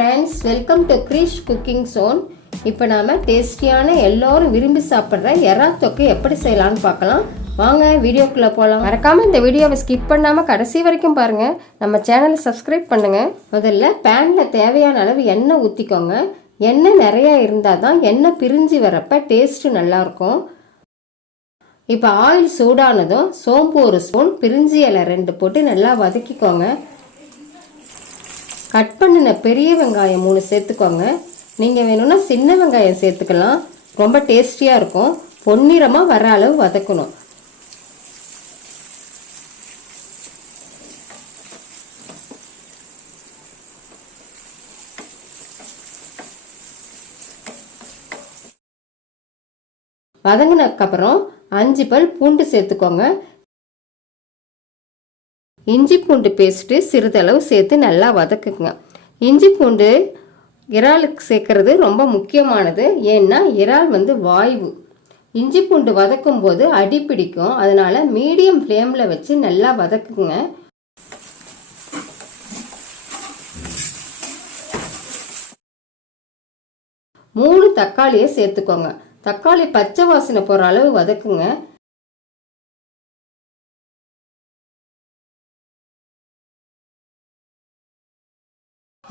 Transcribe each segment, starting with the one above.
friends, welcome to Krish cooking zone. இப்போ நாம டேஸ்டியான எல்லாரும் விரும்பி சாப்பிடுற எறா தொக்கு எப்படி செய்யலாம்னு பார்க்கலாம். வாங்க வீடியோக்குள்ள போலாம். மறக்காம இந்த வீடியோவை ஸ்கிப் பண்ணாம கடைசி வரைக்கும் பாருங்க. நம்ம சேனலை சப்ஸ்கிரைப் பண்ணுங்க. முதல்ல பேன்ல தேவையான அளவு எண்ணெய் ஊத்திக்கோங்க. எண்ணெய் நிறைய இருந்தால் தான் எண்ணெய் பிரிஞ்சு வரப்ப டேஸ்ட் நல்லா இருக்கும். இப்போ ஆயில் சூடானதும் சோம்பு ஒரு ஸ்பூன், பிரிஞ்சி இலை 2 போட்டு நல்லா வதக்கிக்கோங்க. கட் பண்ணின பெரிய வெங்காயம் 3 சேர்த்துக்கோங்க. நீங்கள் வேணும்னா சின்ன வெங்காயம் சேர்த்துக்கலாம், ரொம்ப டேஸ்டியாக இருக்கும். பொன்னிறமாக வர அளவு வதக்கணும். வதங்கினதுக்கப்புறம் 5 பல் பூண்டு சேர்த்துக்கோங்க. இஞ்சி பூண்டு பேஸ்ட்டு சிறிதளவு சேர்த்து நல்லா வதக்குங்க. இஞ்சி பூண்டு இறாலுக்கு சேர்க்கறது ரொம்ப முக்கியமானது. ஏன்னா இறால் வாய்வு. இஞ்சி பூண்டு வதக்கும் போது அடி பிடிக்கும். அதனால மீடியம் ஃப்ளேமில் வச்சு நல்லா வதக்குங்க. மூணு தக்காளியை சேர்த்துக்கோங்க. தக்காளி பச்சை வாசனை போகிற அளவு வதக்குங்க.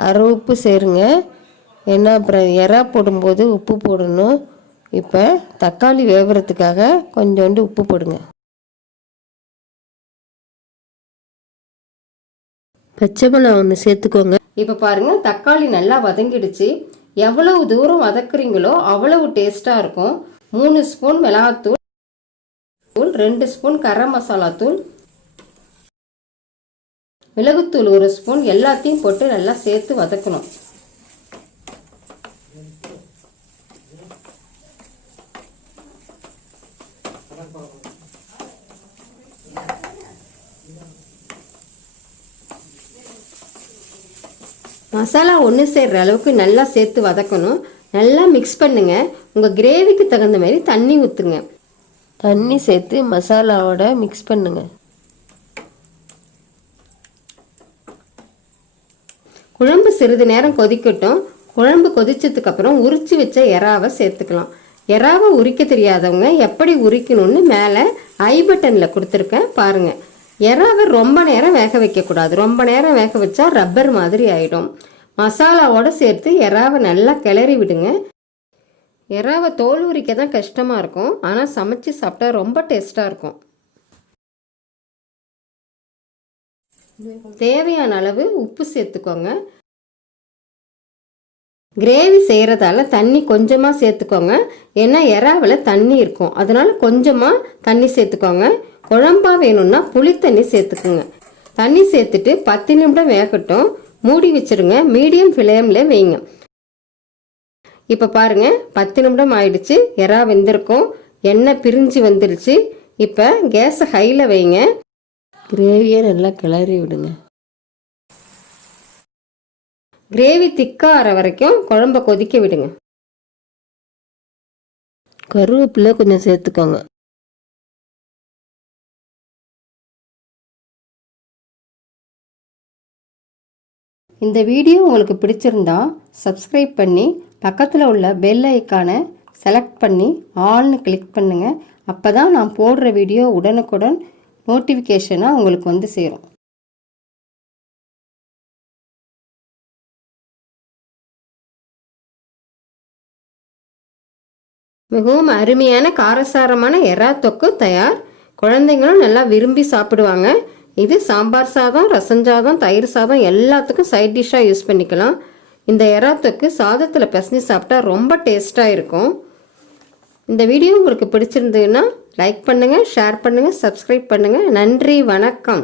அரை உப்பு சேருங்க. ஏன்னா அப்புறம் எறா போடும்போது உப்பு போடணும். இப்போ தக்காளி வேகிறதுக்காக கொஞ்சோண்டு உப்பு போடுங்க. பச்சை மிளகாய் 1 சேர்த்துக்கோங்க. இப்போ பாருங்க, தக்காளி நல்லா வதங்கிடுச்சு. எவ்வளவு தூரம் வதக்குறீங்களோ அவ்வளவு டேஸ்டாக இருக்கும். 3 ஸ்பூன் மிளகாத்தூள், 2 ஸ்பூன் கரம் மசாலா தூள், மிளகுத்தூள் 1 ஸ்பூன், எல்லாத்தையும் போட்டு நல்லா சேர்த்து வதக்கணும். மசாலா ஒன்று சேர்ற அளவுக்கு நல்லா சேர்த்து வதக்கணும். நல்லா மிக்ஸ் பண்ணுங்க. உங்கள் கிரேவிக்கு தகுந்த மாதிரி தண்ணி ஊற்றுங்க. தண்ணி சேர்த்து மசாலாவோட மிக்ஸ் பண்ணுங்க. குழம்பு சிறிது நேரம் கொதிக்கட்டும். குழம்பு கொதிச்சதுக்கு அப்புறம் உரிச்சு வச்ச எறாவை சேர்த்துக்கலாம். எறாவை உரிக்க தெரியாதவங்க எப்படி உரிக்கணும்னு மேலே ஐ பட்டனில் கொடுத்துருக்கேன் பாருங்க. எறாவை ரொம்ப நேரம் வேக வைக்கக்கூடாது. ரொம்ப நேரம் வேக வச்சா ரப்பர் மாதிரி ஆயிடும். மசாலாவோட சேர்த்து எறாவை நல்லா கிளறி விடுங்க. எறாவை தோல் உரிக்க தான் கஷ்டமாக இருக்கும். ஆனால் சமைச்சு சாப்பிட்டா ரொம்ப டேஸ்டாக இருக்கும். தேவையான அளவு உப்பு சேர்த்துக்கோங்க. கிரேவி செய்கிறதால தண்ணி கொஞ்சமாக சேர்த்துக்கோங்க. ஏன்னா எறாவில் தண்ணி இருக்கும். அதனால கொஞ்சமாக தண்ணி சேர்த்துக்கோங்க. குழம்பா வேணும்னா புளி தண்ணி சேர்த்துக்குங்க. தண்ணி சேர்த்துட்டு 10 நிமிடம் வேகட்டும். மூடி வச்சிருங்க. மீடியம் ஃப்ளேமில் வைங்க. இப்போ பாருங்க, 10 நிமிடம் ஆயிடுச்சு. எறா வெந்திருக்கும். எண்ணெய் பிரிஞ்சு வந்துருச்சு. இப்போ கேஸை ஹையில் வைங்க. கிரேவியை நல்லா கிளறி விடுங்க. கிரேவி திக்காகிற வரைக்கும் குழம்ப கொதிக்க விடுங்க. கருவேப்பிலை கொஞ்சம் சேர்த்துக்கோங்க. இந்த வீடியோ உங்களுக்கு பிடிச்சிருந்தா சப்ஸ்கிரைப் பண்ணி பக்கத்தில் உள்ள பெல் ஐக்கானை செலக்ட் பண்ணி ஆல்னு கிளிக் பண்ணுங்க. அப்போ தான் நான் போடுற வீடியோ உடனுக்குடன் நோட்டிஃபிகேஷனாக உங்களுக்கு சேரும். மிகவும் அருமையான காரசாரமான எறா தொக்கு தயார். குழந்தைங்களும் நல்லா விரும்பி சாப்பிடுவாங்க. இது சாம்பார் சாதம், ரசம் சாதம், தயிர் சாதம் எல்லாத்துக்கும் சைட் டிஷ்ஷாக யூஸ் பண்ணிக்கலாம். இந்த எறா தொக்கு சாதத்தில் பிசைஞ்சு சாப்பிட்டா ரொம்ப டேஸ்ட்டாக இருக்கும். இந்த வீடியோ உங்களுக்கு பிடிச்சிருந்ததுன்னா லைக் பண்ணுங்கள், ஷேர் பண்ணுங்கள், சப்ஸ்கிரைப் பண்ணுங்கள். நன்றி, வணக்கம்.